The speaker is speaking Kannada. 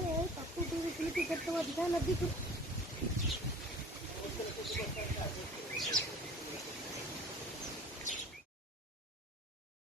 पप्पू टीवी क्लिक करते हुआ दिखाने लगी थी।